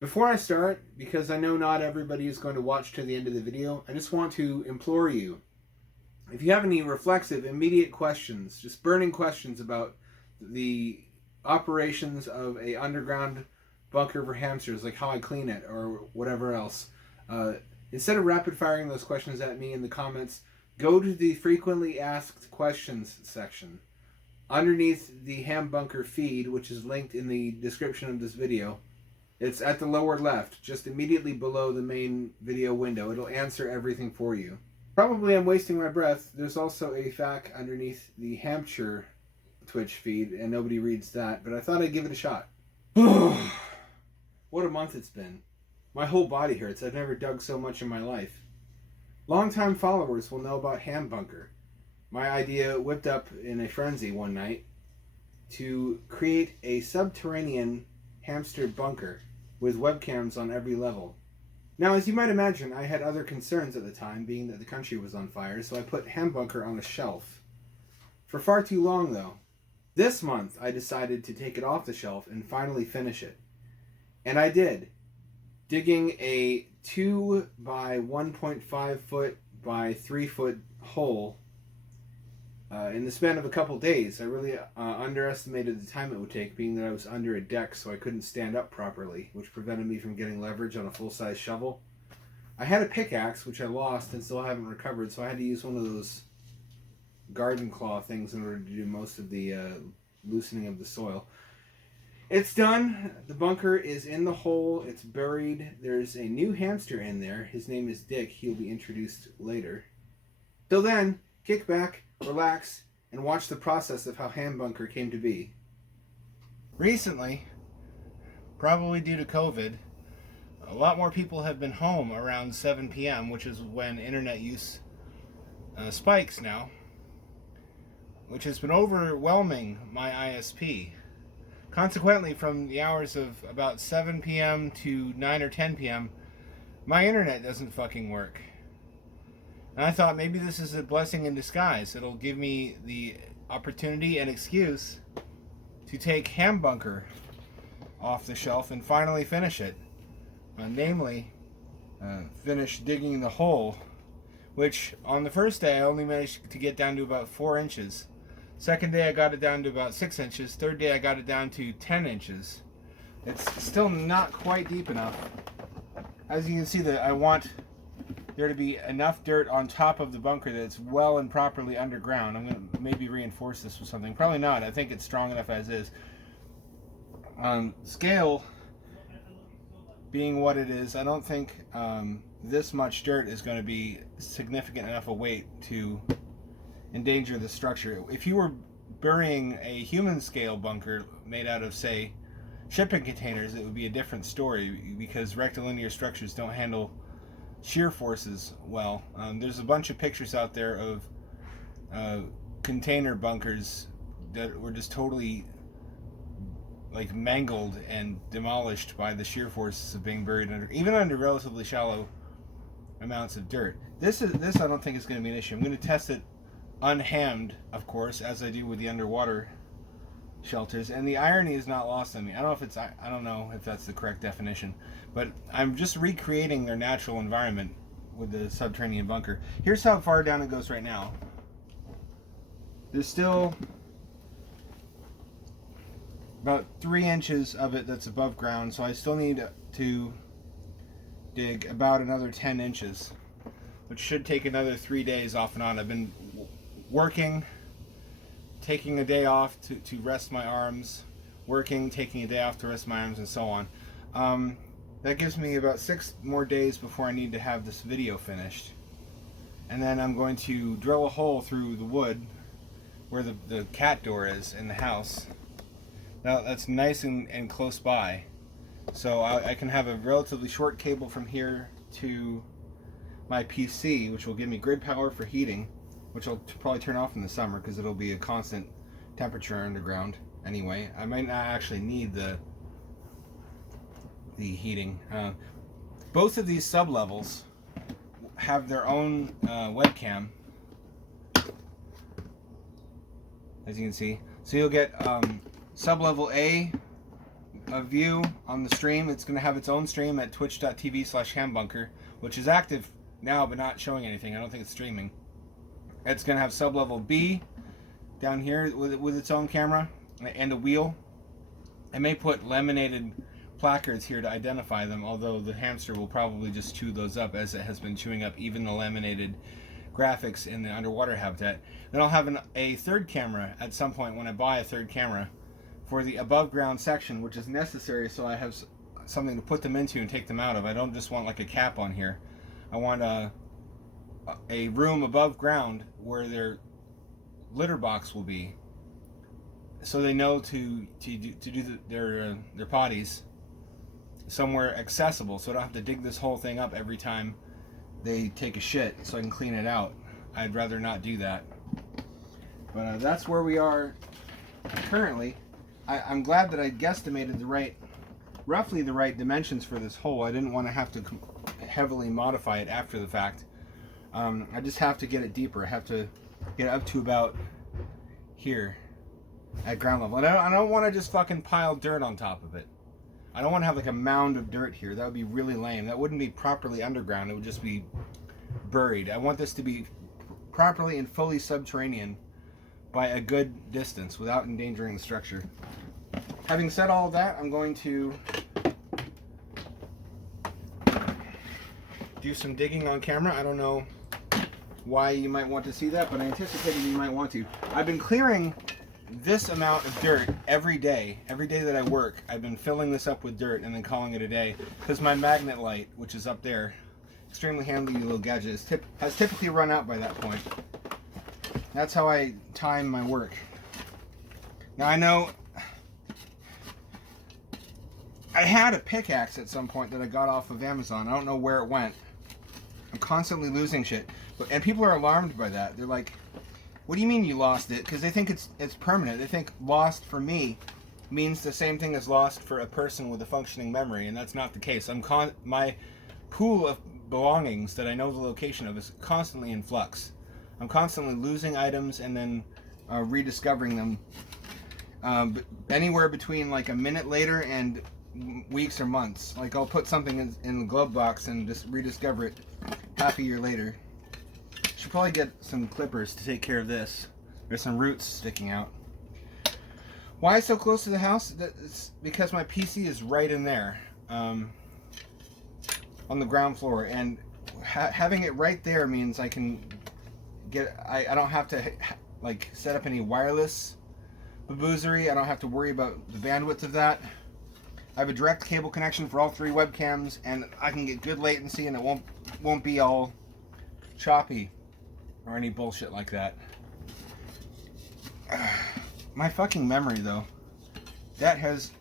Before I start, because I know not everybody is going to watch to the end of the video, I just want to implore you, if you have any reflexive, immediate questions, just burning questions about the operations of a underground bunker for hamsters, like how I clean it or whatever else, uh, instead of rapid firing those questions at me in the comments, go to the frequently asked questions section underneath the Hambunker feed, which is linked in the description of this video. It's at the lower left, just immediately below the main video window. It'll answer everything for you. Probably I'm wasting my breath. There's also a FAQ underneath the Hampshire Twitch feed, and nobody reads that, but I thought I'd give it a shot. What a month it's been. My whole body hurts. I've never dug so much in my life. Longtime followers will know about Hambunker. My idea whipped up in a frenzy one night to create a subterranean hamster bunker with webcams on every level. Now, as you might imagine, I had other concerns at the time, being that the country was on fire, so I put Hambunker on a shelf. For far too long, though. This month, I decided to take it off the shelf and finally finish it. And I did, digging a 2 by 1.5 foot by 3 foot hole in the span of a couple days. I really underestimated the time it would take, being that I was under a deck, so I couldn't stand up properly, which prevented me from getting leverage on a full-size shovel. I had a pickaxe, which I lost and still haven't recovered, so I had to use one of those garden claw things in order to do most of the loosening of the soil. It's done. The bunker is in the hole. It's buried. There's a new hamster in there. His name is Dick. He'll be introduced later. Till then, kick back, relax, and watch the process of how Hambunker came to be. Recently, probably due to COVID, a lot more people have been home around 7 p.m., which is when internet use spikes now, which has been overwhelming my ISP. Consequently, from the hours of about 7 p.m. to 9 or 10 p.m., my internet doesn't fucking work. And I thought maybe this is a blessing in disguise. It'll give me the opportunity and excuse to take Hambunker off the shelf and finally finish it. Namely, finish digging the hole, which on the first day I only managed to get down to about 4 inches. Second day I got it down to about 6 inches. Third day I got it down to 10 inches. It's still not quite deep enough. As you can see, that I want there to be enough dirt on top of the bunker that it's well and properly underground. I'm going to maybe reinforce this with something. Probably not. I think it's strong enough as is. Scale being what it is, I don't think this much dirt is going to be significant enough a weight to endanger the structure. If you were burying a human scale bunker made out of, say, shipping containers, it would be a different story, because rectilinear structures don't handle shear forces well. There's a bunch of pictures out there of container bunkers that were just totally like mangled and demolished by the shear forces of being buried under, even under relatively shallow amounts of dirt. This I don't think is going to be an issue. I'm going to test it unhammed, of course, as I do with the underwater shelters, and the irony is not lost on me. I don't know if that's the correct definition, but I'm just recreating their natural environment with the subterranean bunker. Here's how far down it goes right now. There's still about 3 inches of it that's above ground, so I still need to dig about another 10 inches, which should take another 3 days off and on. I've been working, taking a day off to rest my arms, working, taking a day off to rest my arms, and so on. That gives me about 6 more days before I need to have this video finished. And then I'm going to drill a hole through the wood where the cat door is in the house. Now that's nice and close by, so I can have a relatively short cable from here to my PC, which will give me grid power for heating, which I'll probably turn off in the summer because it'll be a constant temperature underground anyway. I might not actually need the heating. Both of these sub-levels have their own webcam, as you can see. So you'll get sub-level A a view on the stream. It's going to have its own stream at twitch.tv/Hambunker, which is active now but not showing anything. I don't think it's streaming. It's going to have sub-level B down here with its own camera and a wheel. I may put laminated placards here to identify them, although the hamster will probably just chew those up, as it has been chewing up even the laminated graphics in the underwater habitat. Then I'll have a third camera at some point when I buy a third camera for the above ground section, which is necessary so I have something to put them into and take them out of. I don't just want like a cap on here. I want a room above ground where their litter box will be, so they know to do their potties somewhere accessible, so I don't have to dig this whole thing up every time they take a shit, so I can clean it out. I'd rather not do that. But that's where we are currently. I'm glad that I guesstimated roughly the right dimensions for this hole. I didn't want to have to heavily modify it after the fact. I just have to get it deeper. I have to get it up to about here at ground level. And I don't want to just fucking pile dirt on top of it. I don't want to have like a mound of dirt here. That would be really lame. That wouldn't be properly underground. It would just be buried. I want this to be properly and fully subterranean by a good distance without endangering the structure. Having said all of that, I'm going to do some digging on camera. I don't know why you might want to see that, but I anticipated you might want to. I've been clearing this amount of dirt every day that I work. I've been filling this up with dirt and then calling it a day, because my magnet light, which is up there, extremely handy little gadget, has typically run out by that point. That's how I time my work. Now I know I had a pickaxe at some point that I got off of Amazon. I don't know where it went. I'm constantly losing shit, and people are alarmed by that. They're like, "What do you mean you lost it?" Because they think it's permanent. They think lost for me means the same thing as lost for a person with a functioning memory, and that's not the case. My pool of belongings that I know the location of is constantly in flux. I'm constantly losing items and then rediscovering them anywhere between like a minute later and weeks or months. Like I'll put something in the glove box and just rediscover it half a year later. Should probably get some clippers to take care of this. There's some roots sticking out. Why so close to the house? That's because my PC is right in there, on the ground floor, and having it right there means I can I don't have to like set up any wireless baboosery. I don't have to worry about the bandwidth of that. I have a direct cable connection for all 3 webcams, and I can get good latency, and it won't be all choppy or any bullshit like that. My fucking memory, though, that has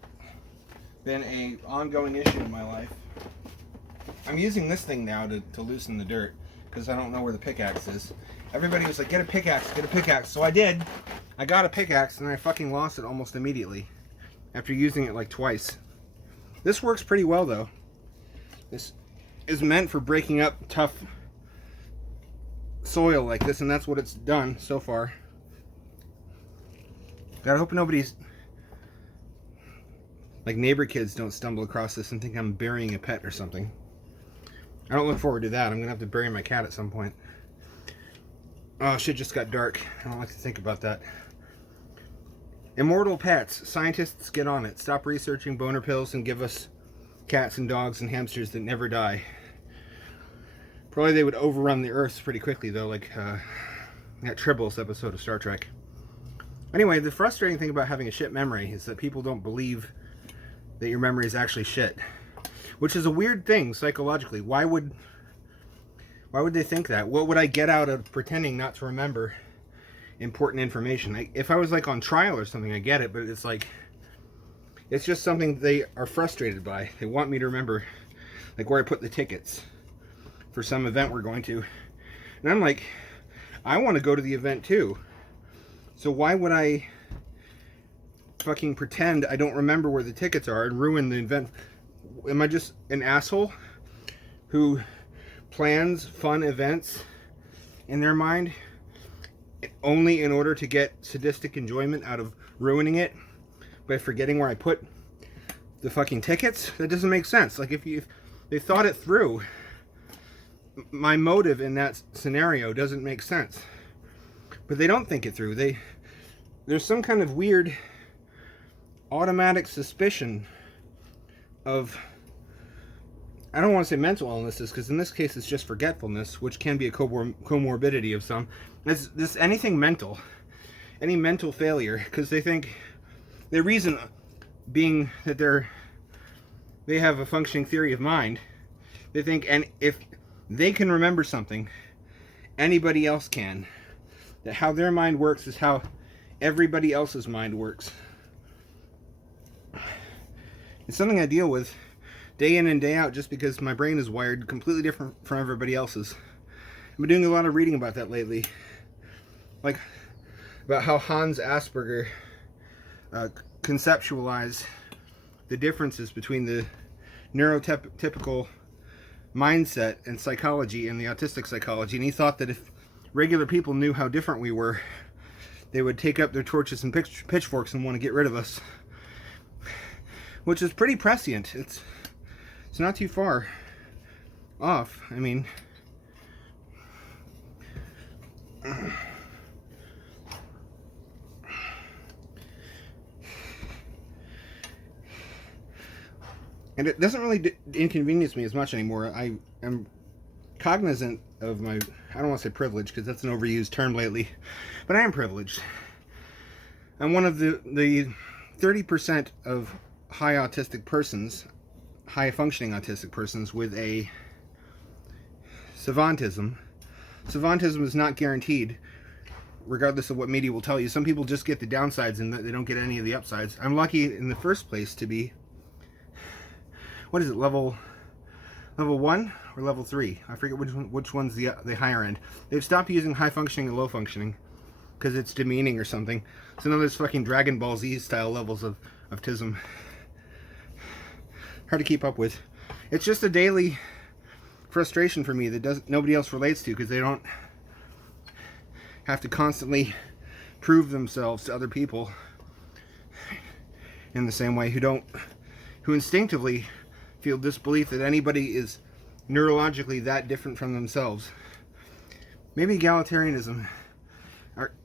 been a ongoing issue in my life. I'm using this thing now to loosen the dirt, because I don't know where the pickaxe is. Everybody was like, get a pickaxe, so I did. I got a pickaxe, and I fucking lost it almost immediately after using it like twice. This works pretty well, though. This is meant for breaking up tough soil like this, and that's what it's done so far. Gotta hope nobody's like neighbor kids don't stumble across this and think I'm burying a pet or something. I don't look forward to that. I'm gonna have to bury my cat at some point. Oh, shit just got dark. I don't like to think about that. Immortal pets. Scientists, get on it. Stop researching boner pills and give us cats and dogs and hamsters that never die. Probably they would overrun the Earth pretty quickly, though, like that Tribbles episode of Star Trek. Anyway, the frustrating thing about having a shit memory is that people don't believe that your memory is actually shit. Which is a weird thing psychologically. Why would they think that? What would I get out of pretending not to remember important information? If I was like on trial or something, I get it, but it's like, it's just something they are frustrated by. They want me to remember, like where I put the tickets for some event we're going to. And I'm like, I want to go to the event too. So why would I fucking pretend I don't remember where the tickets are and ruin the event? Am I just an asshole who plans fun events in their mind only in order to get sadistic enjoyment out of ruining it by forgetting where I put the fucking tickets, that doesn't make sense. Like, if they thought it through, my motive in that scenario doesn't make sense. But they don't think it through. There's some kind of weird automatic suspicion of, I don't want to say mental illnesses, because in this case it's just forgetfulness, which can be a comorbidity of some. It's this anything mental, any mental failure, because they think, the reason being that they have a functioning theory of mind. They think, and if they can remember something, anybody else can. That how their mind works is how everybody else's mind works. It's something I deal with day in and day out, just because my brain is wired completely different from everybody else's. I've been doing a lot of reading about that lately. Like, about how Hans Asperger conceptualized the differences between the neurotypical mindset and psychology and the autistic psychology. And he thought that if regular people knew how different we were, they would take up their torches and pitchforks and want to get rid of us. Which is pretty prescient. It's not too far off. I mean, and it doesn't really inconvenience me as much anymore. I am cognizant of my, I don't want to say privilege, because that's an overused term lately, but I am privileged. I'm one of the 30% of high autistic persons, high functioning autistic persons with a savantism. Savantism is not guaranteed, regardless of what media will tell you. Some people just get the downsides and they don't get any of the upsides. I'm lucky in the first place to be, what is it, level 1 or level 3? I forget which one's the higher end. They've stopped using high functioning and low functioning because it's demeaning or something. So now there's fucking Dragon Ball Z style levels of autism. Hard to keep up with. It's just a daily frustration for me that nobody else relates to, because they don't have to constantly prove themselves to other people in the same way, who instinctively feel disbelief that anybody is neurologically that different from themselves. Maybe egalitarianism,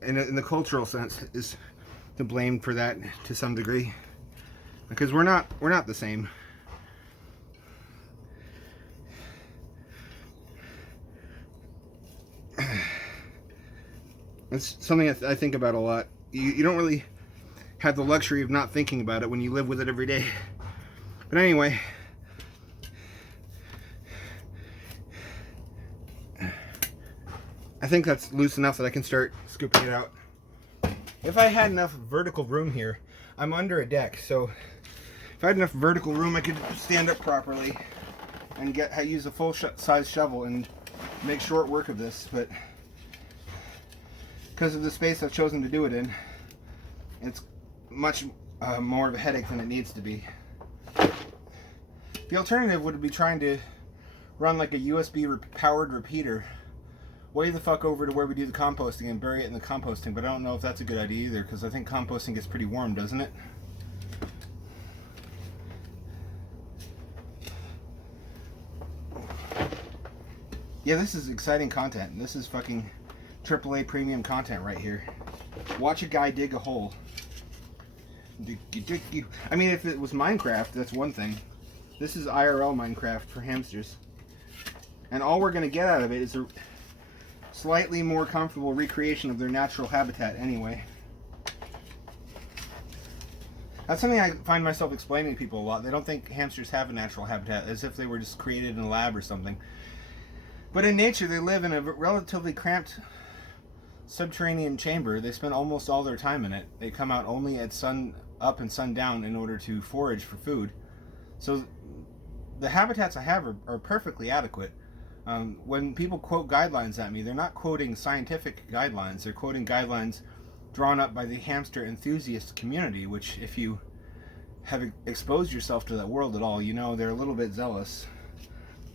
in the cultural sense, is to blame for that to some degree, because we're not the same. It's something I think about a lot. You don't really have the luxury of not thinking about it when you live with it every day. But anyway, I think that's loose enough that I can start scooping it out. If I had enough vertical room here, I'm under a deck, so if I had enough vertical room, I could stand up properly and use a full-size shovel and make short work of this. But because of the space I've chosen to do it in, it's much more of a headache than it needs to be. The alternative would be trying to run like a USB powered repeater way the fuck over to where we do the composting and bury it in the composting, but I don't know if that's a good idea either, because I think composting gets pretty warm, doesn't it? Yeah, this is exciting content. This is fucking AAA premium content right here. Watch a guy dig a hole. I mean, if it was Minecraft, that's one thing. This is IRL Minecraft for hamsters. And all we're going to get out of it is a slightly more comfortable recreation of their natural habitat anyway. That's something I find myself explaining to people a lot. They don't think hamsters have a natural habitat, as if they were just created in a lab or something. But in nature, they live in a relatively cramped subterranean chamber. They spend almost all their time in it. They come out only at sun up and sun down in order to forage for food. So the habitats I have are perfectly adequate. When people quote guidelines at me, they're not quoting scientific guidelines. They're quoting guidelines drawn up by the hamster enthusiast community, which, if you have exposed yourself to that world at all, you know they're a little bit zealous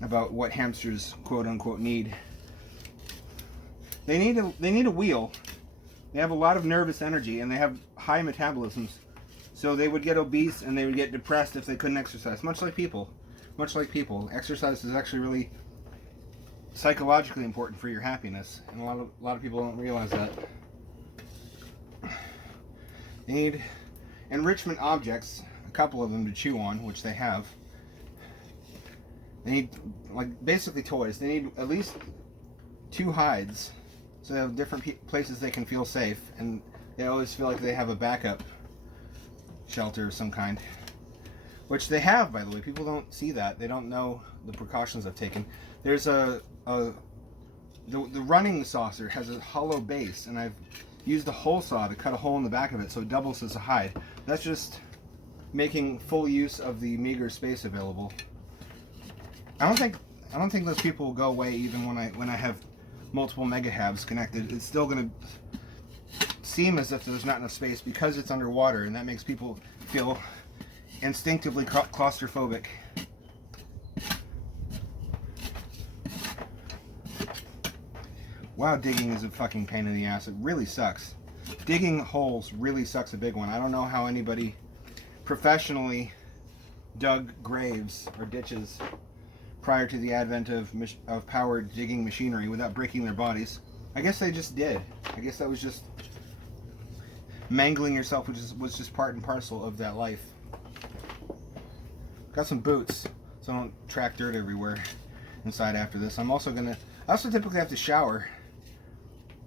about what hamsters quote unquote need. They need a wheel. They have a lot of nervous energy and they have high metabolisms. So they would get obese and they would get depressed if they couldn't exercise. Much like people. Exercise is actually really psychologically important for your happiness, and a lot of people don't realize that. They need enrichment objects, a couple of them to chew on, which they have. They need, like, basically toys. They need at least 2 hides, so they have different places they can feel safe, and they always feel like they have a backup shelter of some kind, which they have, by the way. People don't see that. They don't know the precautions I've taken. There's the running saucer has a hollow base, and I've used a hole saw to cut a hole in the back of it so it doubles as a hide. That's just making full use of the meager space available. I don't think those people will go away even when I have multiple mega habs connected. It's still going to seem as if there's not enough space because it's underwater, and that makes people feel instinctively claustrophobic. Wow, digging is a fucking pain in the ass. It really sucks. Digging holes really sucks a big one. I don't know how anybody professionally dug graves or ditches prior to the advent of powered digging machinery without breaking their bodies. I guess they just did. I guess that was just mangling yourself, which was just part and parcel of that life. Got some boots so I don't track dirt everywhere inside after this. I also typically have to shower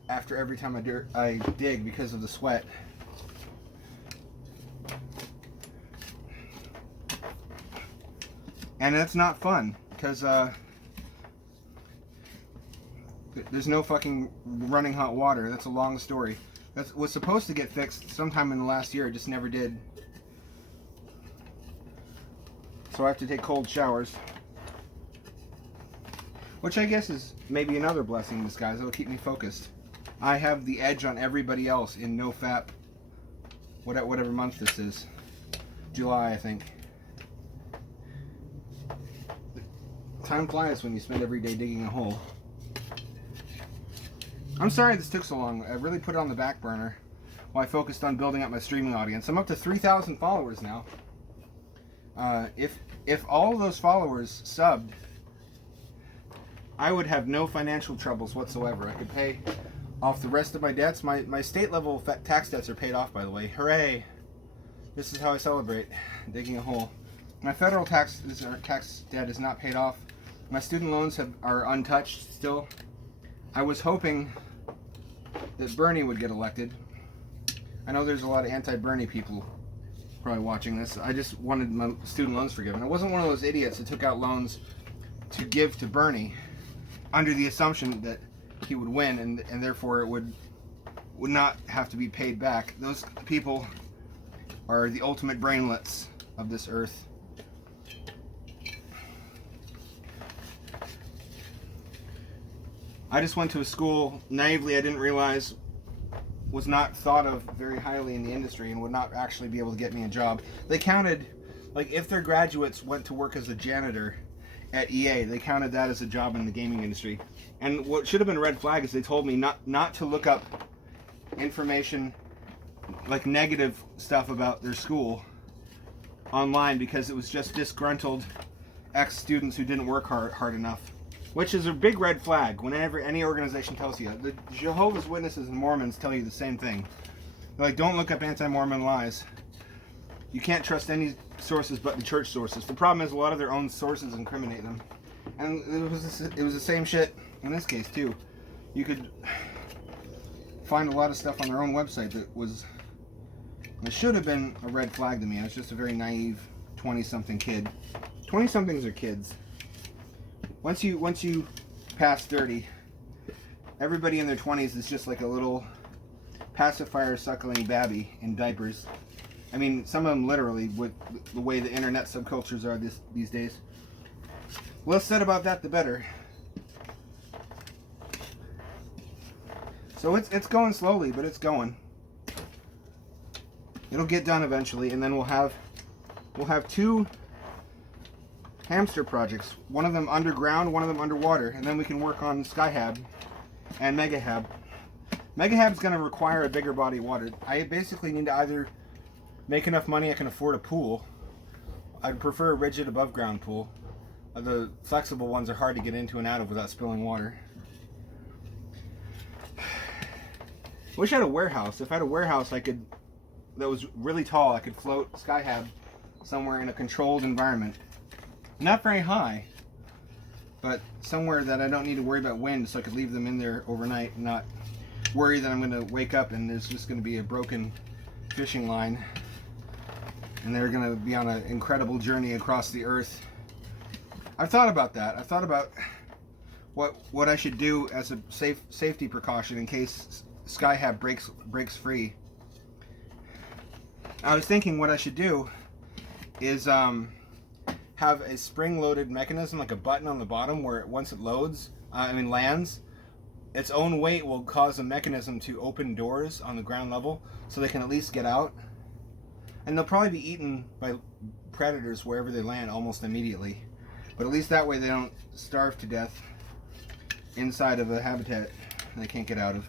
after every time I dig because of the sweat. And that's not fun because there's no fucking running hot water. That's a long story. That was supposed to get fixed sometime in the last year. It just never did. So I have to take cold showers, which I guess is maybe another blessing in disguise. It'll keep me focused. I have the edge on everybody else in NoFap, whatever month this is. July, I think. Time flies when you spend every day digging a hole. I'm sorry this took so long. I really put it on the back burner while I focused on building up my streaming audience. I'm up to 3,000 followers now. If all of those followers subbed, I would have no financial troubles whatsoever. I could pay off the rest of my debts. My state level tax debts are paid off, by the way. Hooray! This is how I celebrate digging a hole. My federal tax debt is not paid off. My student loans are untouched still. I was hoping that Bernie would get elected. I know there's a lot of anti-Bernie people probably watching this. I just wanted my student loans forgiven. I wasn't one of those idiots that took out loans to give to Bernie under the assumption that he would win and therefore it would not have to be paid back. Those people are the ultimate brainlets of this earth. I just went to a school, naively I didn't realize was not thought of very highly in the industry and would not actually be able to get me a job. They counted, like, if their graduates went to work as a janitor at EA, they counted that as a job in the gaming industry. And what should have been a red flag is they told me not to look up information, like negative stuff about their school online because it was just disgruntled ex-students who didn't work hard enough. Which is a big red flag whenever any organization tells you. The Jehovah's Witnesses and Mormons tell you the same thing. They're like, don't look up anti-Mormon lies. You can't trust any sources but the church sources. The problem is a lot of their own sources incriminate them. And it was the same shit in this case too. You could find a lot of stuff on their own website that should have been a red flag to me. I was just a very naive 20-something kid. 20-somethings are kids. Once you pass 30, everybody in their 20s is just like a little pacifier suckling babby in diapers. I mean, some of them literally, with the way the internet subcultures are these days. Less said about that, the better. So it's going slowly, but it's going. It'll get done eventually, and then we'll have 2 hamster projects, one of them underground, one of them underwater, and then we can work on Skyhab and Megahab. Megahab's going to require a bigger body of water. I basically need to either make enough money I can afford a pool. I'd prefer a rigid above ground pool. The flexible ones are hard to get into and out of without spilling water. Wish I had a warehouse. If I had a warehouse that was really tall, I could float Skyhab somewhere in a controlled environment. Not very high, but somewhere that I don't need to worry about wind, so I could leave them in there overnight and not worry that I'm going to wake up and there's just going to be a broken fishing line and they're going to be on an incredible journey across the earth. I've thought about that. I've thought about what I should do as a safety precaution in case Skyhab breaks free. I was thinking what I should do is have a spring-loaded mechanism, like a button on the bottom, where once it lands, its own weight will cause a mechanism to open doors on the ground level, so they can at least get out. And they'll probably be eaten by predators wherever they land almost immediately. But at least that way they don't starve to death inside of a habitat they can't get out of.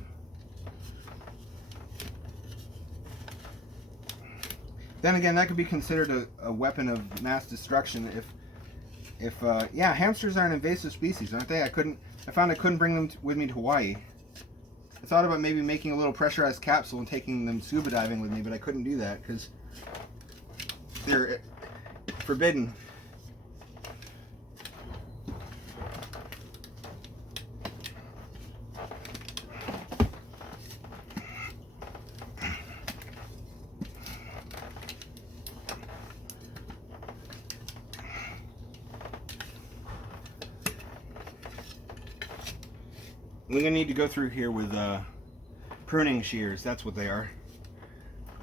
Then again, that could be considered a weapon of mass destruction if yeah, hamsters are an invasive species, aren't they? I found I couldn't bring them with me to Hawaii. I thought about maybe making a little pressurized capsule and taking them scuba diving with me, but I couldn't do that because they're forbidden. We're going to need to go through here with pruning shears. That's what they are.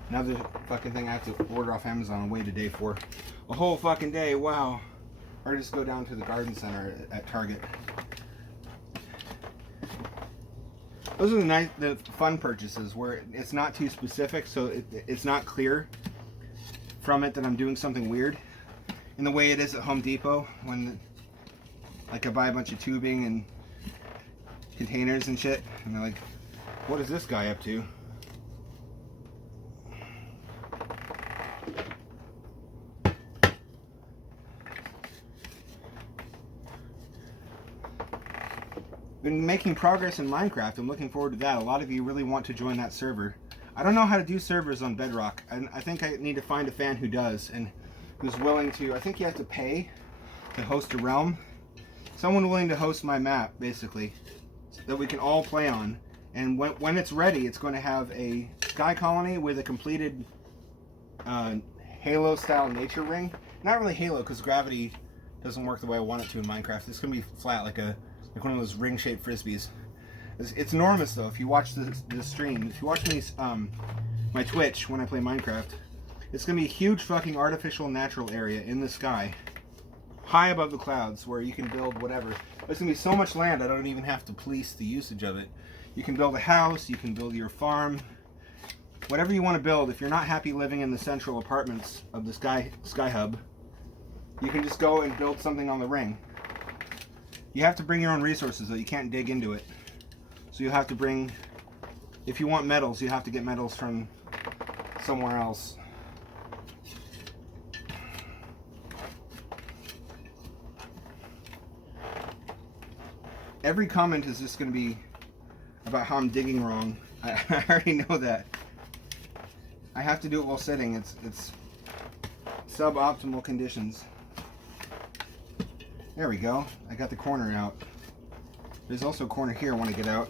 Another fucking thing I have to order off Amazon and wait a day for. A whole fucking day, wow. Or just go down to the garden center at Target. Those are the fun purchases where it's not too specific, so it's not clear from it that I'm doing something weird. In the way it is at Home Depot when like I buy a bunch of tubing and containers and shit, and they're like, what is this guy up to? Been making progress in Minecraft. I'm looking forward to that. A lot of you really want to join that server. I don't know how to do servers on Bedrock, and I think I need to find a fan who does and who's willing to. I think you have to pay to host a realm. Someone willing to host my map, basically, that we can all play on, and when it's ready, it's going to have a sky colony with a completed Halo style nature ring. Not really Halo because gravity doesn't work the way I want it to in Minecraft. It's going to be flat like one of those ring shaped frisbees. It's enormous though. If you watch the stream, if you watch me my Twitch when I play Minecraft, it's going to be a huge fucking artificial natural area in the sky, high above the clouds, where you can build whatever. There's going to be so much land I don't even have to police the usage of it. You can build a house, you can build your farm, whatever you want to build. If you're not happy living in the central apartments of the Sky Hub, you can just go and build something on the ring. You have to bring your own resources though, you can't dig into it. So you have to bring, if you want metals, you have to get metals from somewhere else. Every comment is just going to be about how I'm digging wrong. I already know that. I have to do it while sitting. It's suboptimal conditions. There we go. I got the corner out. There's also a corner here I want to get out.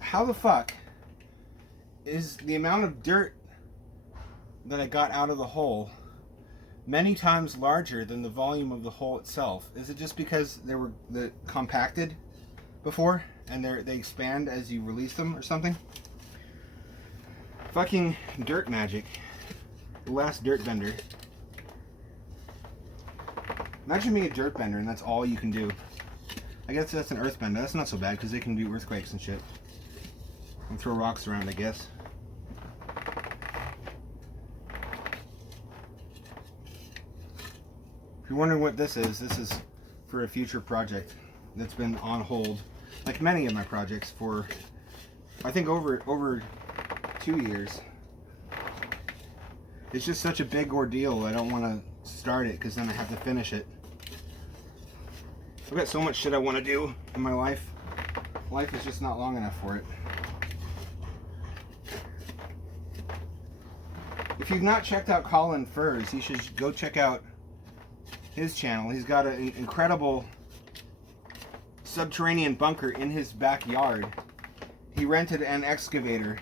How the fuck is the amount of dirt that I got out of the hole many times larger than the volume of the hole itself? Is it just because they were compacted before and they expand as you release them or something? Fucking dirt magic. The last dirt bender. Imagine being a dirt bender and that's all you can do. I guess that's an earth bender. That's not so bad because they can do earthquakes and shit. And throw rocks around, I guess. you're wondering what this is for a future project that's been on hold, like many of my projects, for I think over 2 years. It's just such a big ordeal. I don't want to start it because then I have to finish it. I've got so much shit I want to do in my life. Life is just not long enough for it. If you've not checked out Colin Furs, you should go check out his channel. He's got an incredible subterranean bunker in his backyard. He rented an excavator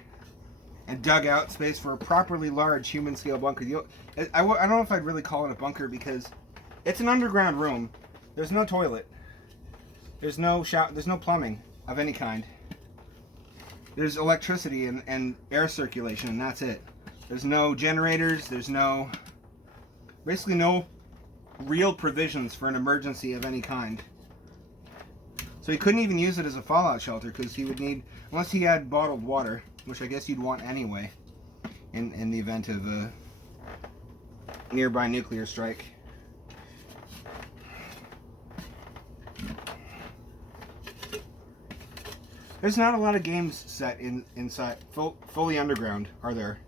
and dug out space for a properly large human scale bunker. I don't know if I'd really call it a bunker because it's an underground room. There's no toilet. There's no shower. There's no plumbing of any kind. There's electricity and air circulation, and that's it. There's no generators. There's basically no real provisions for an emergency of any kind. So he couldn't even use it as a fallout shelter because he would need, unless he had bottled water, which I guess you'd want anyway in the event of a nearby nuclear strike. There's not a lot of games set inside fully underground, are there?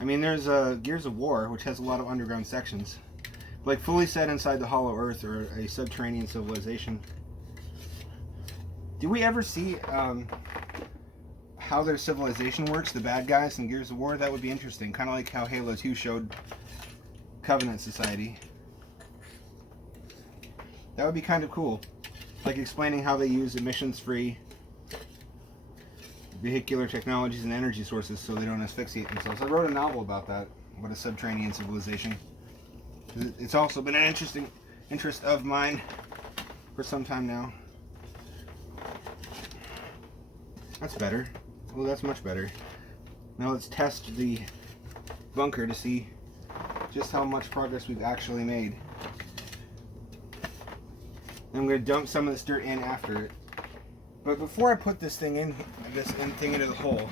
I mean, there's Gears of War, which has a lot of underground sections, like fully set inside the Hollow Earth or a subterranean civilization. Do we ever see how their civilization works, the bad guys in Gears of War? That would be interesting, kind of like how Halo 2 showed Covenant Society. That would be kind of cool, like explaining how they use emissions-free vehicular technologies and energy sources so they don't asphyxiate themselves. I wrote a novel about that, about a subterranean civilization. It's also been an interesting interest of mine for some time now. That's better. Well, that's much better. Now let's test the bunker to see just how much progress we've actually made. And I'm going to dump some of this dirt in after it. But before I put this thing into the hole,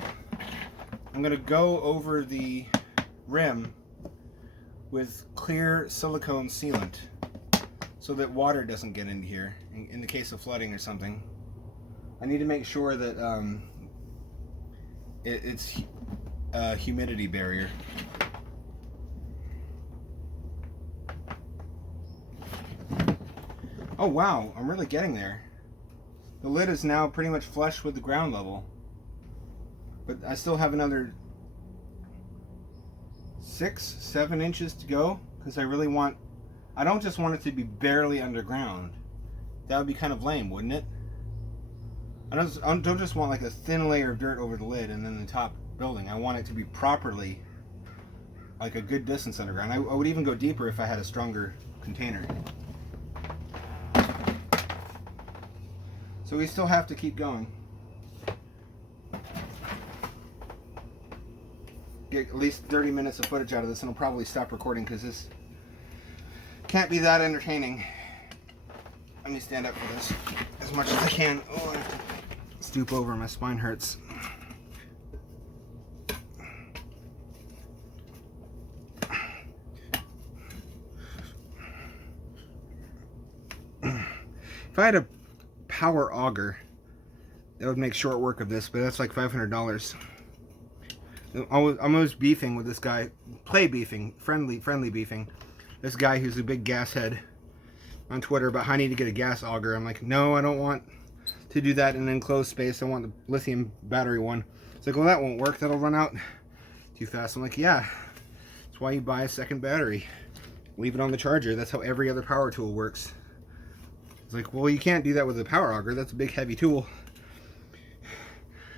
I'm going to go over the rim with clear silicone sealant so that water doesn't get into here in the case of flooding or something. I need to make sure that it's a humidity barrier. Oh wow, I'm really getting there. The lid is now pretty much flush with the ground level. But I still have another 6-7 inches to go because I don't just want it to be barely underground. That would be kind of lame, wouldn't it? I don't just want like a thin layer of dirt over the lid and then the top building. I want it to be properly, like a good distance underground. I would even go deeper if I had a stronger container. So we still have to keep going. Get at least 30 minutes of footage out of this and I'll probably stop recording because this can't be that entertaining. Let me stand up for this as much as I can. Oh, I have to stoop over, my spine hurts. If I had a power auger, that would make short work of this, but that's like $500. I'm always beefing with this guy, friendly beefing. This guy who's a big gas head on Twitter about how I need to get a gas auger. I'm like, no, I don't want to do that in an enclosed space. I want the lithium battery one. It's like, well, that won't work. That'll run out too fast. I'm like, yeah, that's why you buy a second battery. Leave it on the charger. That's how every other power tool works. It's like, well, you can't do that with a power auger. That's a big, heavy tool.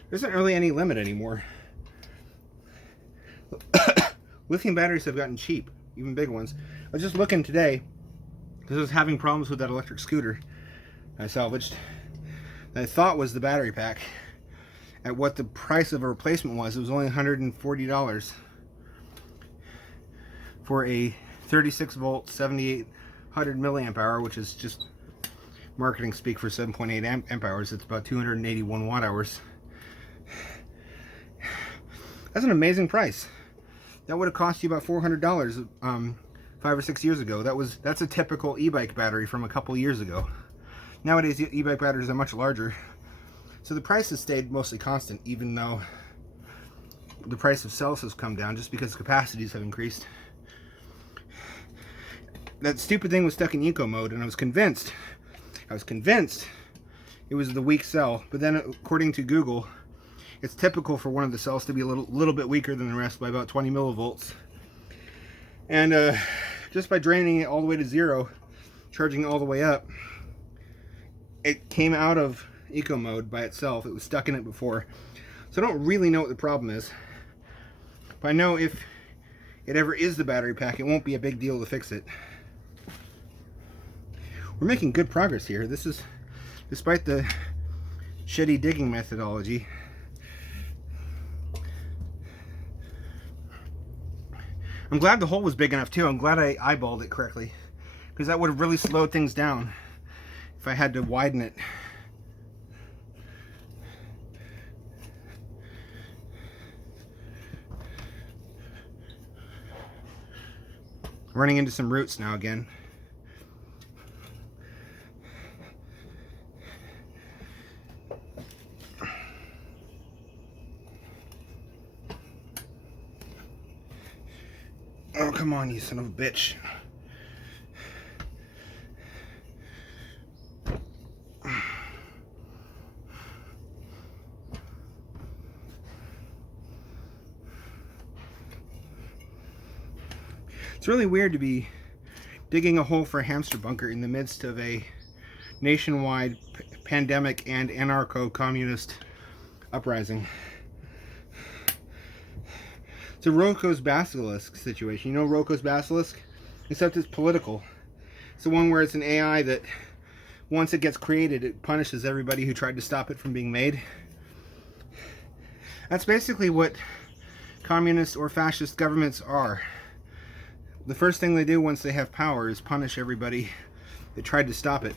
There isn't really any limit anymore. Lithium batteries have gotten cheap, even big ones. I was just looking today because I was having problems with that electric scooter I salvaged. That I thought was the battery pack. At what the price of a replacement was, it was only $140 for a 36 volt 7800 milliamp hour, which is just marketing speak for 7.8 amp hours. It's about 281 watt hours. That's an amazing price. That would have cost you about $400 5 5 or 6 years ago. That's a typical e-bike battery from a couple years ago. Nowadays, e-bike batteries are much larger. So the price has stayed mostly constant, even though the price of cells has come down just because capacities have increased. That stupid thing was stuck in eco mode, and I was convinced it was the weak cell. But then, according to Google, it's typical for one of the cells to be a little bit weaker than the rest by about 20 millivolts. And just by draining it all the way to zero, charging it all the way up, it came out of eco mode by itself. It was stuck in it before. So I don't really know what the problem is. But I know if it ever is the battery pack, it won't be a big deal to fix it. We're making good progress here. This is, despite the shitty digging methodology. I'm glad the hole was big enough too. I'm glad I eyeballed it correctly, because that would have really slowed things down if I had to widen it. Running into some roots now again. Oh, come on, you son of a bitch. It's really weird to be digging a hole for a hamster bunker in the midst of a nationwide pandemic and anarcho-communist uprising. It's a Roko's basilisk situation. You know Roko's basilisk? Except it's political. It's the one where it's an AI that once it gets created, it punishes everybody who tried to stop it from being made. That's basically what communist or fascist governments are. The first thing they do once they have power is punish everybody that tried to stop it.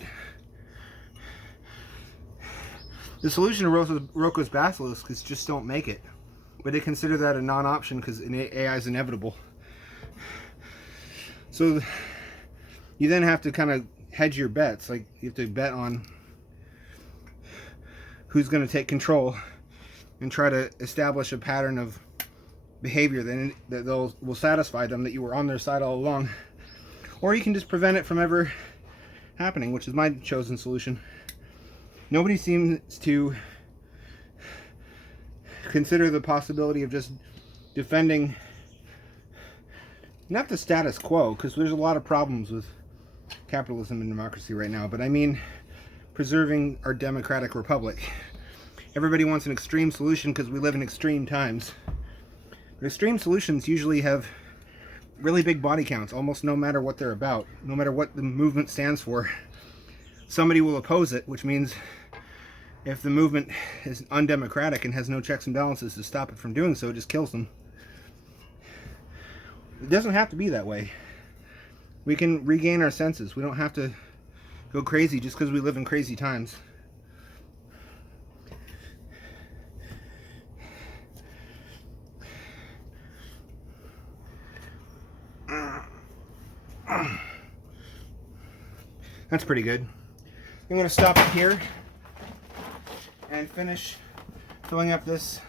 The solution to Roko's basilisk is just don't make it. But they consider that a non-option because AI is inevitable. So you then have to kind of hedge your bets. Like, you have to bet on who's going to take control and try to establish a pattern of behavior that will satisfy them that you were on their side all along. Or you can just prevent it from ever happening, which is my chosen solution. Nobody seems to consider the possibility of just defending not the status quo, because there's a lot of problems with capitalism and democracy right now, but I mean preserving our democratic republic. Everybody wants an extreme solution because we live in extreme times. But extreme solutions usually have really big body counts, almost no matter what they're about, no matter what the movement stands for. Somebody will oppose it, which means if the movement is undemocratic and has no checks and balances to stop it from doing so, it just kills them. It doesn't have to be that way. We can regain our senses. We don't have to go crazy just because we live in crazy times. That's pretty good. I'm going to stop it here and finish filling up this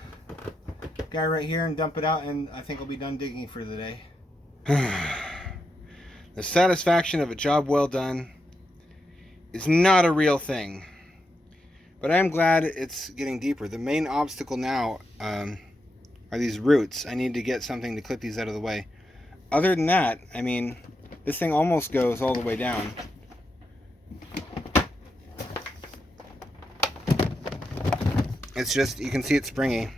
guy right here and dump it out, and I think I'll be done digging for the day. The satisfaction of a job well done is not a real thing, but I am glad it's getting deeper. The main obstacle now are these roots. I need to get something to clip these out of the way. Other than that, I mean, this thing almost goes all the way down. It's just, you can see it's springy.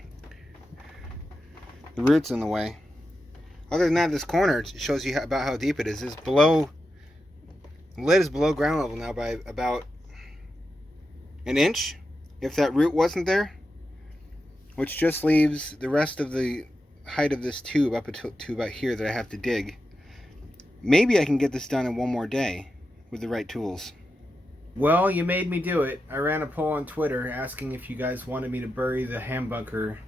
The root's in the way. Other than that, this corner shows you about how deep it is. It's below, the lid is below ground level now by about an inch, if that root wasn't there, which just leaves the rest of the height of this tube up to about here that I have to dig. Maybe I can get this done in one more day with the right tools. Well, you made me do it. I ran a poll on Twitter asking if you guys wanted me to bury the Hambunker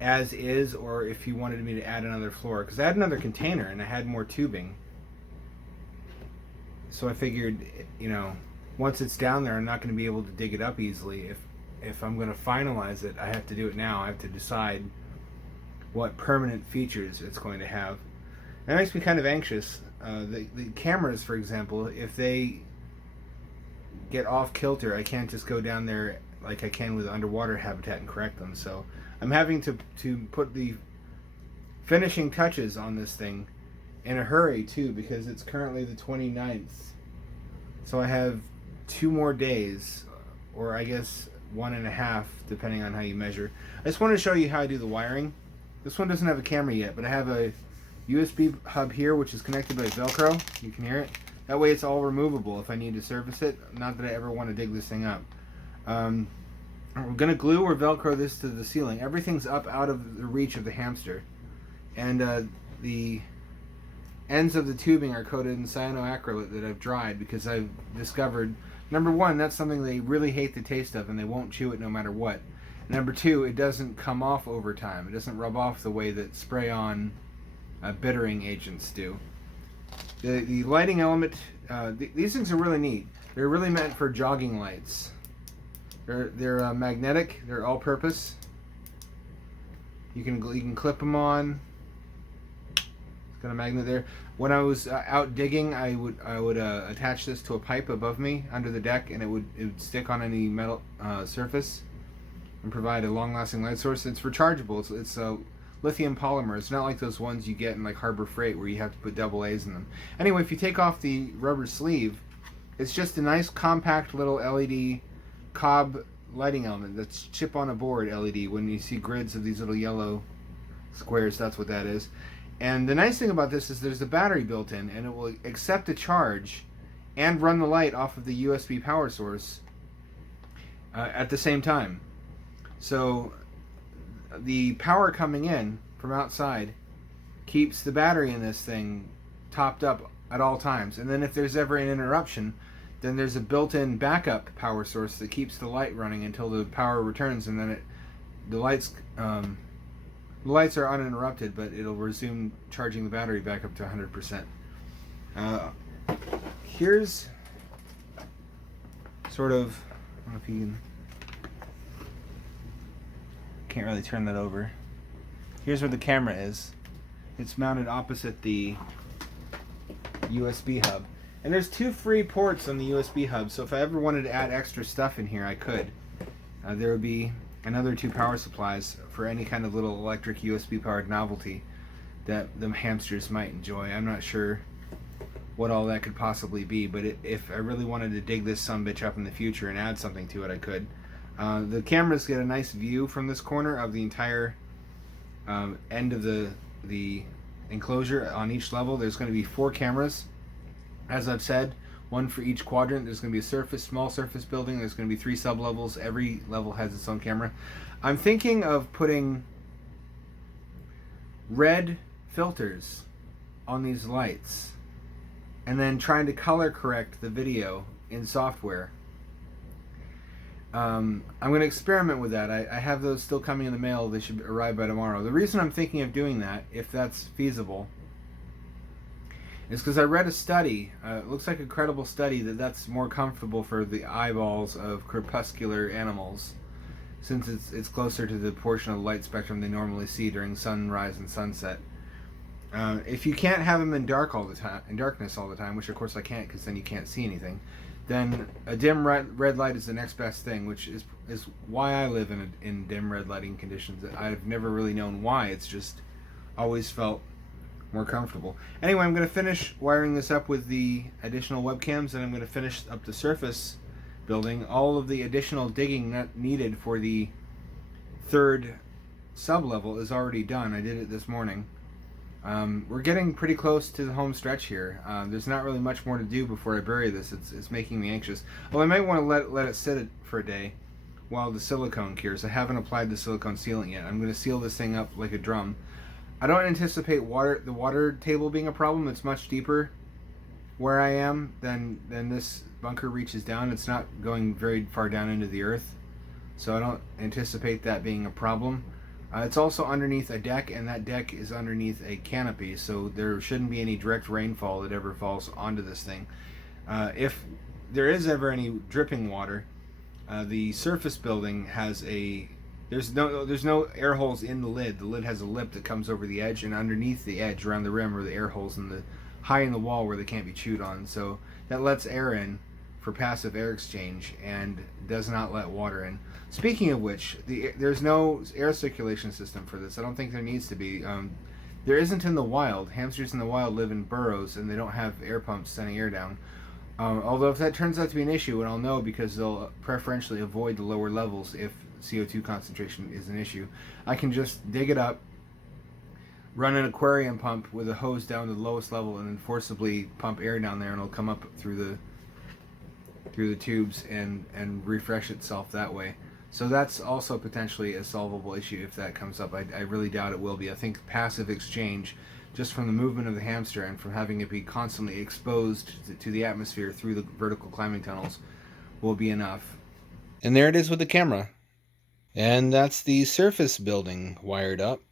as is, or if you wanted me to add another floor, because I had another container and I had more tubing. so I figured, once it's down there, I'm not going to be able to dig it up easily. If I'm going to finalize it, I have to do it now. I have to decide what permanent features it's going to have. That makes me kind of anxious. The cameras, for example, if they get off kilter, I can't just go down there like I can with underwater habitat and correct them. So I'm having to put the finishing touches on this thing in a hurry too, because it's currently the 29th. So I have 2 more days, or I guess 1.5, depending on how you measure. I just want to show you how I do the wiring. This one doesn't have a camera yet, but I have a USB hub here, which is connected by Velcro. You can hear it. That way it's all removable if I need to service it. Not that I ever want to dig this thing up. We're going to glue or Velcro this to the ceiling. Everything's up out of the reach of the hamster. And the ends of the tubing are coated in cyanoacrylate that I've dried, because I've discovered, number one, that's something they really hate the taste of and they won't chew it no matter what. Number two, it doesn't come off over time. It doesn't rub off the way that spray-on bittering agents do. The lighting element, these things are really neat. They're really meant for jogging lights. They're magnetic. They're all-purpose. You can clip them on. It's got a magnet there. When I was out digging, I would attach this to a pipe above me under the deck, and it would stick on any metal surface and provide a long-lasting light source. It's rechargeable. It's lithium polymer. It's not like those ones you get in like Harbor Freight where you have to put double A's in them. Anyway, if you take off the rubber sleeve, it's just a nice compact little LED cob lighting element that's chip on a board LED. When you see grids of these little yellow squares, that's what that is. And the nice thing about this is there's a battery built in, and it will accept a charge and run the light off of the USB power source at the same time. So the power coming in from outside keeps the battery in this thing topped up at all times. And then if there's ever an interruption, then there's a built-in backup power source that keeps the light running until the power returns, and then the lights are uninterrupted, but it'll resume charging the battery back up to 100%. Here's sort of, I don't know if you can't really turn that over. Here's where the camera is. It's mounted opposite the USB hub. And there's 2 free ports on the USB hub, so if I ever wanted to add extra stuff in here, I could. There would be another 2 power supplies for any kind of little electric USB powered novelty that the hamsters might enjoy. I'm not sure what all that could possibly be, but if I really wanted to dig this sumbitch up in the future and add something to it, I could. The cameras get a nice view from this corner of the entire end of the enclosure. On each level there's going to be 4 cameras, as I've said, 1 for each quadrant. There's going to be a small surface building. There's going to be 3 sub-levels. Every level has its own camera. I'm thinking of putting red filters on these lights and then trying to color correct the video in software. I'm going to experiment with that. I have those still coming in the mail. They should arrive by tomorrow. The reason I'm thinking of doing that, if that's feasible, is because I read a study, it looks like a credible study, that's more comfortable for the eyeballs of crepuscular animals, since it's closer to the portion of the light spectrum they normally see during sunrise and sunset. If you can't have them in darkness all the time, which of course I can't, because then you can't see anything, then a dim red light is the next best thing, which is why I live in dim red lighting conditions. I've never really known why. It's just always felt more comfortable. Anyway, I'm going to finish wiring this up with the additional webcams, and I'm going to finish up the surface building. All of the additional digging needed for the 3rd sub-level is already done. I did it this morning. We're getting pretty close to the home stretch here. There's not really much more to do before I bury this. It's making me anxious. Well, I might want to let it sit for a day while the silicone cures. I haven't applied the silicone sealant yet. I'm going to seal this thing up like a drum. I don't anticipate the water table being a problem. It's much deeper where I am than this bunker reaches down. It's not going very far down into the earth, so I don't anticipate that being a problem. It's also underneath a deck, and that deck is underneath a canopy, so there shouldn't be any direct rainfall that ever falls onto this thing. If there is ever any dripping water, the surface building has there's no air holes in the lid. The lid has a lip that comes over the edge, and underneath the edge, around the rim, are the air holes high in the wall where they can't be chewed on. So that lets air in for passive air exchange and does not let water in. Speaking of which, there's no air circulation system for this. I don't think there needs to be. There isn't in the wild. Hamsters in the wild live in burrows, and they don't have air pumps sending air down. Although if that turns out to be an issue, and I'll know because they'll preferentially avoid the lower levels if CO2 concentration is an issue, I can just dig it up, run an aquarium pump with a hose down to the lowest level, and then forcibly pump air down there, and it'll come up through the tubes and refresh itself that way. So that's also potentially a solvable issue if that comes up. I really doubt it will be. I think passive exchange, just from the movement of the hamster and from having it be constantly exposed to the atmosphere through the vertical climbing tunnels, will be enough. And there it is with the camera. And that's the surface building wired up.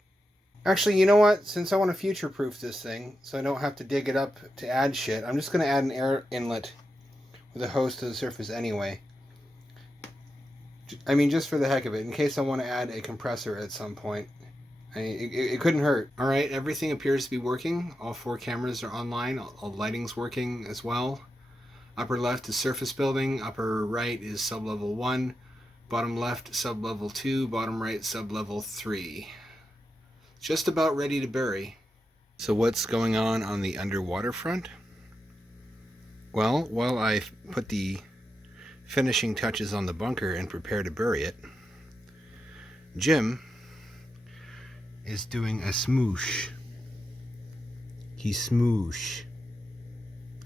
Actually, you know what? Since I want to future-proof this thing, so I don't have to dig it up to add shit, I'm just going to add an air inlet with a hose to the surface anyway. I mean, just for the heck of it, in case I want to add a compressor at some point. It couldn't hurt. Alright, everything appears to be working. All 4 cameras are online. All lighting's working as well. Upper left is surface building. Upper right is sublevel 1. Bottom left, sublevel 2. Bottom right, sublevel 3. Just about ready to bury. So what's going on the underwater front? Well, while I put the finishing touches on the bunker and prepare to bury it, Jim is doing a smoosh. He smoosh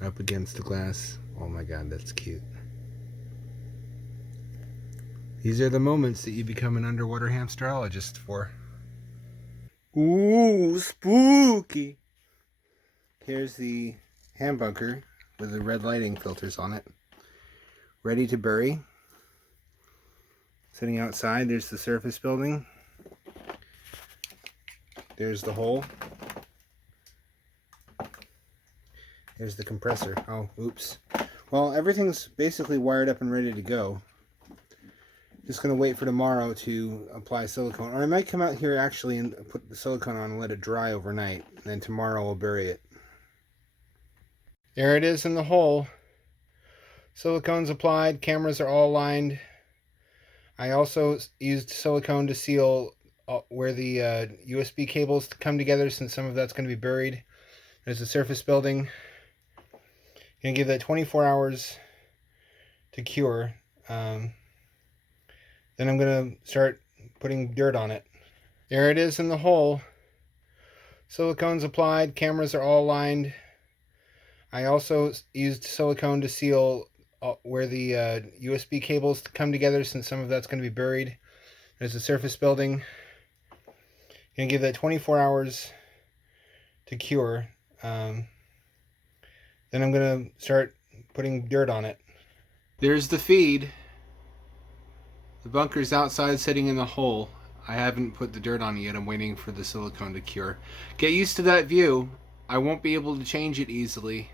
up against the glass. Oh my god, that's cute. These are the moments that you become an underwater hamsterologist for. Ooh, spooky! Here's the Hambunker with the red lighting filters on it. Ready to bury. Sitting outside, there's the surface building. There's the hole. There's the compressor. Oh, oops. Well, everything's basically wired up and ready to go. Just going to wait for tomorrow to apply silicone. Or I might come out here actually and put the silicone on and let it dry overnight. And then tomorrow I'll bury it. There it is in the hole. Silicone's applied. Cameras are all lined. I also used silicone to seal where the USB cables come together, since some of that's going to be buried. There's the surface building. Going to give that 24 hours to cure. Then I'm going to start putting dirt on it. There it is in the hole. Silicone's applied. Cameras are all lined. I also used silicone to seal where the USB cables come together, since some of that's going to be buried. There's the surface building. Going to give that 24 hours to cure. Then I'm going to start putting dirt on it. There's the feed. The bunker's outside sitting in the hole. I haven't put the dirt on it yet. I'm waiting for the silicone to cure. Get used to that view. I won't be able to change it easily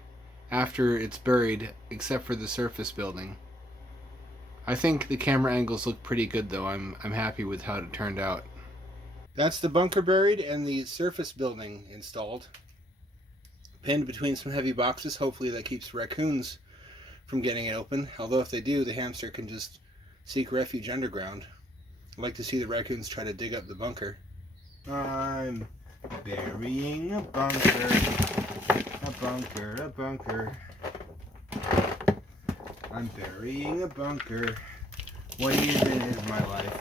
after it's buried, except for the surface building. I think the camera angles look pretty good though. I'm happy with how it turned out. That's the bunker buried and the surface building installed. Pinned between some heavy boxes. Hopefully that keeps raccoons from getting it open. Although if they do, the hamster can just seek refuge underground. I'd like to see the raccoons try to dig up the bunker. I'm burying a bunker. A bunker, a bunker. I'm burying a bunker. What even is my life?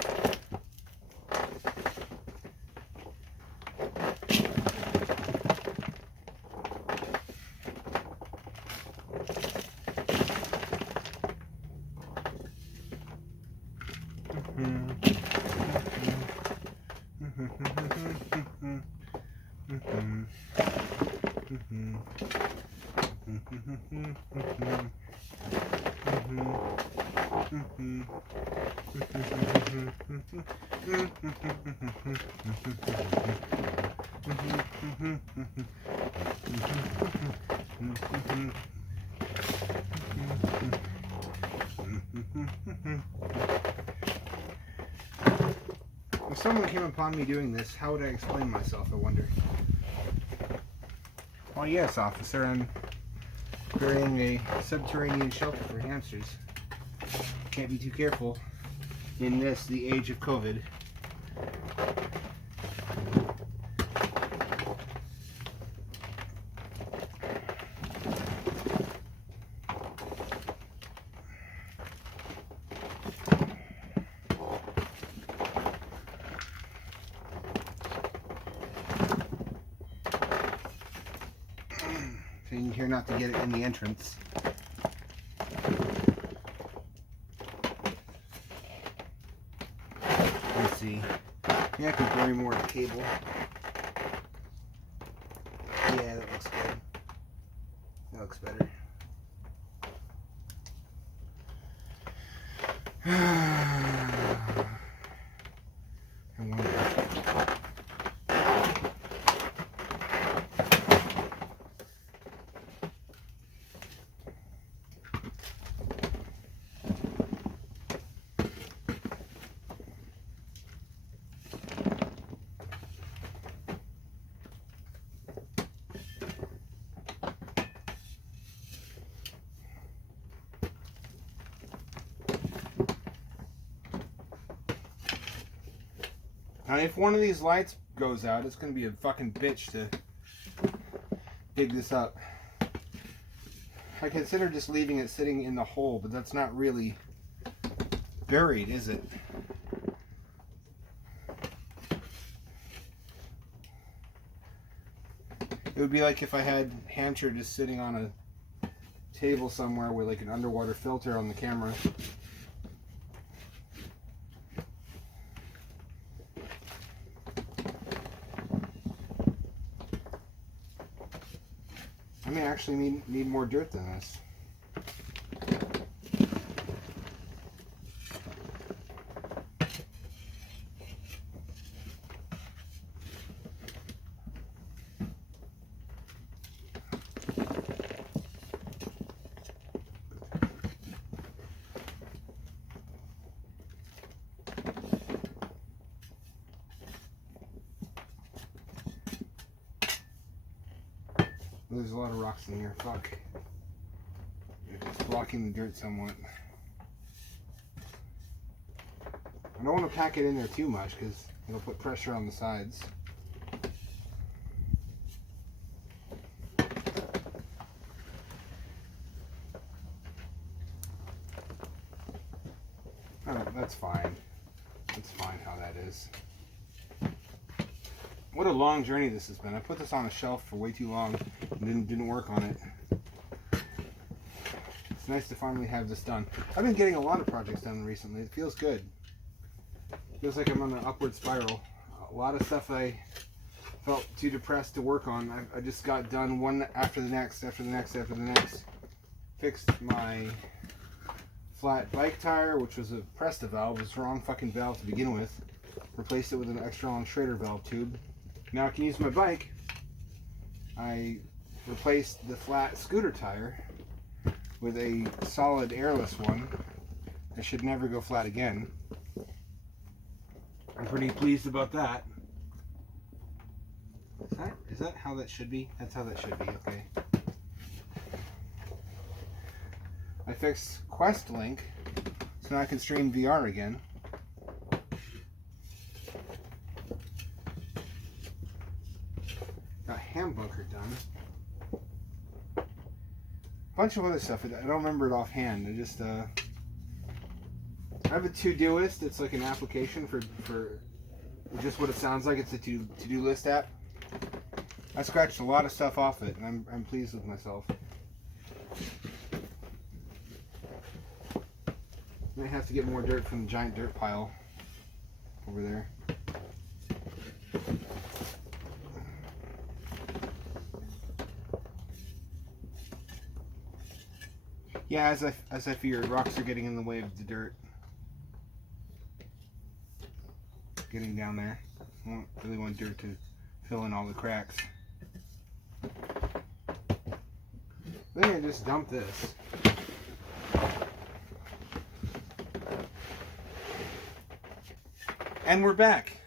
If someone came upon me doing this, how would I explain myself, I wonder? Well, yes, officer, I'm burying a subterranean shelter for hamsters. Can't be too careful in this, the age of COVID. Taking care not to get it in the entrance. Let's see. Yeah, I could bury more cable. Yeah, that looks good. That looks better. I wonder. Now, if one of these lights goes out, it's going to be a fucking bitch to dig this up. I consider just leaving it sitting in the hole, but that's not really buried, is it? It would be like if I had Hamster just sitting on a table somewhere with like an underwater filter on the camera. I may actually need more dirt than this. There's a lot of rocks in here. Fuck. It's blocking the dirt somewhat. I don't want to pack it in there too much because it'll put pressure on the sides. Oh, that's fine. That's fine how that is. What a long journey this has been. I put this on a shelf for way too long and didn't work on it. It's nice to finally have this done. I've been getting a lot of projects done recently. It feels good. It feels like I'm on an upward spiral. A lot of stuff I felt too depressed to work on, I just got done one after the next, after the next, after the next. Fixed my flat bike tire, which was a Presta valve. It was the wrong fucking valve to begin with. Replaced it with an extra long Schrader valve tube. Now I can use my bike. I replaced the flat scooter tire with a solid airless one. I should never go flat again. I'm pretty pleased about that. Is that how that should be? That's how that should be, okay. I fixed Quest Link, so now I can stream VR again. Got Hambunker done. Bunch of other stuff. I don't remember it offhand. I just I have a Todoist. It's like an application for just what it sounds like. It's a to-do list app. I scratched a lot of stuff off it, and I'm pleased with myself. I have to get more dirt from the giant dirt pile over there. Yeah, as I feared, rocks are getting in the way of the dirt. Getting down there. I don't really want dirt to fill in all the cracks. I think I just dump this. And we're back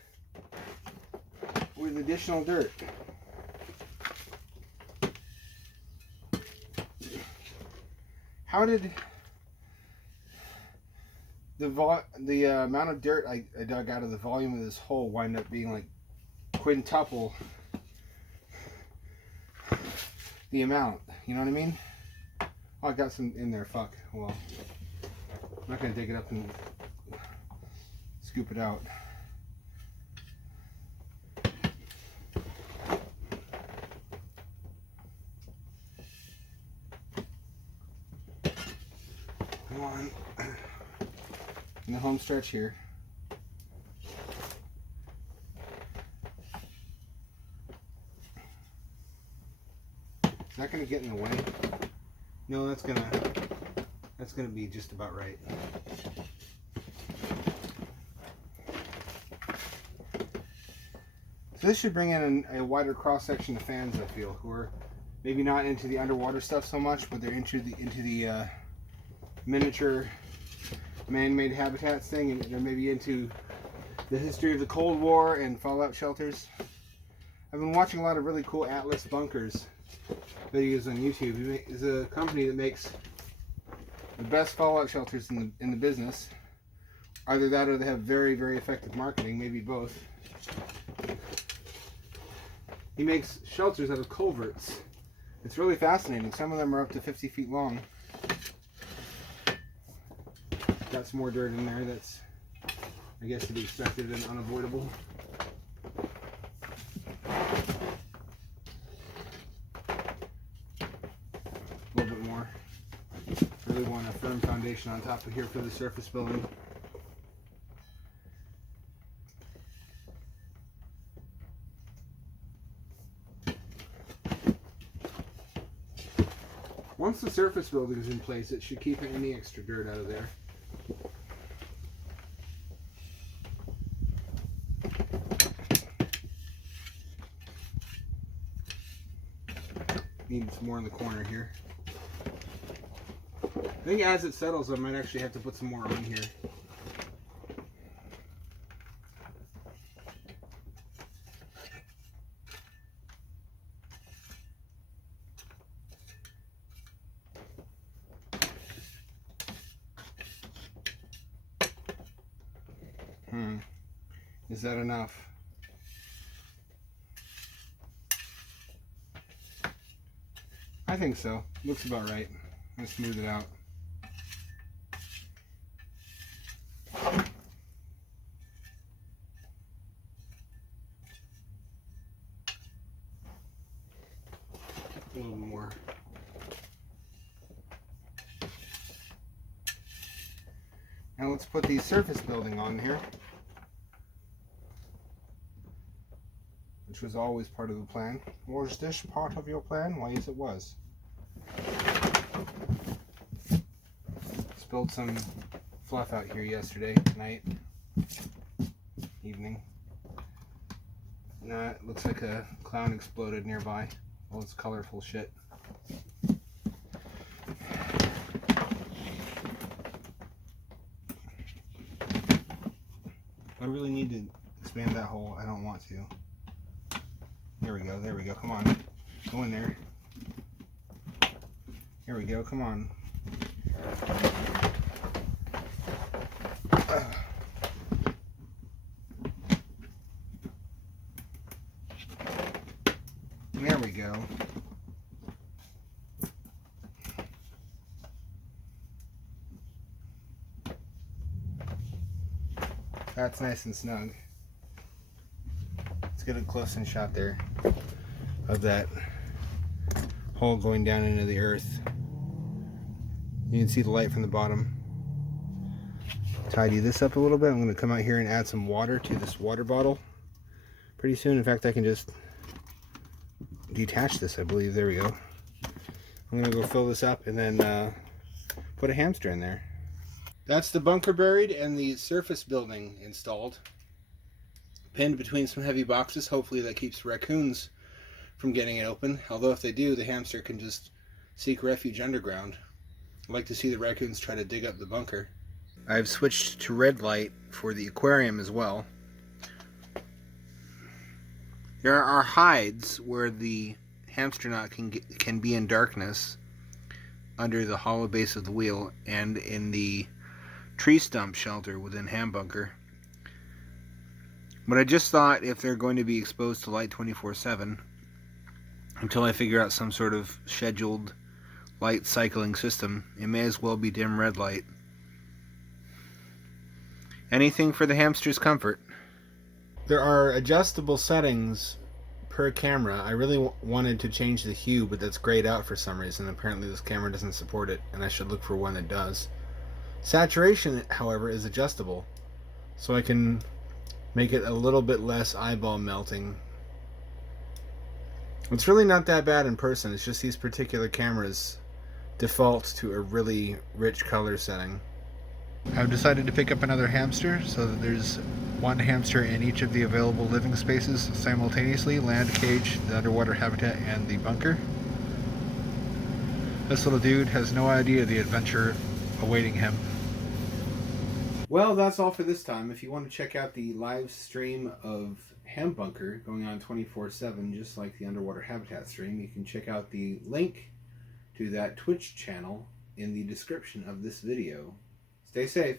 with additional dirt. How did the amount of dirt I dug out of the volume of this hole wind up being like quintuple the amount? You know what I mean? Oh, I got some in there. Fuck. Well, I'm not gonna dig it up and scoop it out. Come on. In the home stretch here. Is that going to get in the way? No, that's going to be just about right. So this should bring in a wider cross section of fans, I feel, who are maybe not into the underwater stuff so much, but they're into the miniature man-made habitats thing, and they're maybe into the history of the Cold War and fallout shelters. I've been watching a lot of really cool Atlas Bunkers videos on YouTube. It's a company that makes the best fallout shelters in the business. Either that or they have very, very effective marketing, maybe both. He makes shelters out of culverts. It's really fascinating. Some of them are up to 50 feet long. Got some more dirt in there that's, I guess, to be expected and unavoidable. A little bit more. Really want a firm foundation on top of here for the surface building. Once the surface building is in place, it should keep any extra dirt out of there. Need some more in the corner here. I think as it settles, I might actually have to put some more on here. Is that enough? I think so. Looks about right. Let's smooth it out. A little more. Now let's put the surface building on here, which was always part of the plan. Was this part of your plan? Why, yes, it was. Spilled some fluff out here yesterday night, evening. Now it looks like a clown exploded nearby. All this colorful shit. I really need to expand that hole. I don't want to. There we go, there we go. Come on. Go in there. Here we go, come on. There we go. That's nice and snug. Let's get a close-in shot there of that hole going down into the earth. You can see the light from the bottom. Tidy this up a little bit. I'm going to come out here and add some water to this water bottle pretty soon. In fact, I can just detach this, I believe. There we go. I'm going to go fill this up and then put a hamster in there. That's the bunker buried and the surface building installed. Pinned between some heavy boxes. Hopefully that keeps raccoons from getting it open. Although if they do, the hamster can just seek refuge underground. I'd like to see the raccoons try to dig up the bunker. I've switched to red light for the aquarium as well. There are hides where the hamster knot can be in darkness under the hollow base of the wheel and in the tree stump shelter within Hambunker. But I just thought if they're going to be exposed to light 24/7, until I figure out some sort of scheduled light cycling system, it may as well be dim red light. Anything for the hamster's comfort. There are adjustable settings per camera. I really wanted to change the hue, but that's grayed out for some reason. Apparently this camera doesn't support it, and I should look for one that does. Saturation, however, is adjustable, so I can make it a little bit less eyeball melting. It's really not that bad in person. It's just these particular cameras default to a really rich color setting. I've decided to pick up another hamster so that there's one hamster in each of the available living spaces simultaneously: land, cage, the underwater habitat, and the bunker. This little dude has no idea the adventure awaiting him. Well, that's all for this time. If you want to check out the live stream of Hambunker going on 24/7, just like the underwater habitat stream, you can check out the link to that Twitch channel in the description of this video. Stay safe.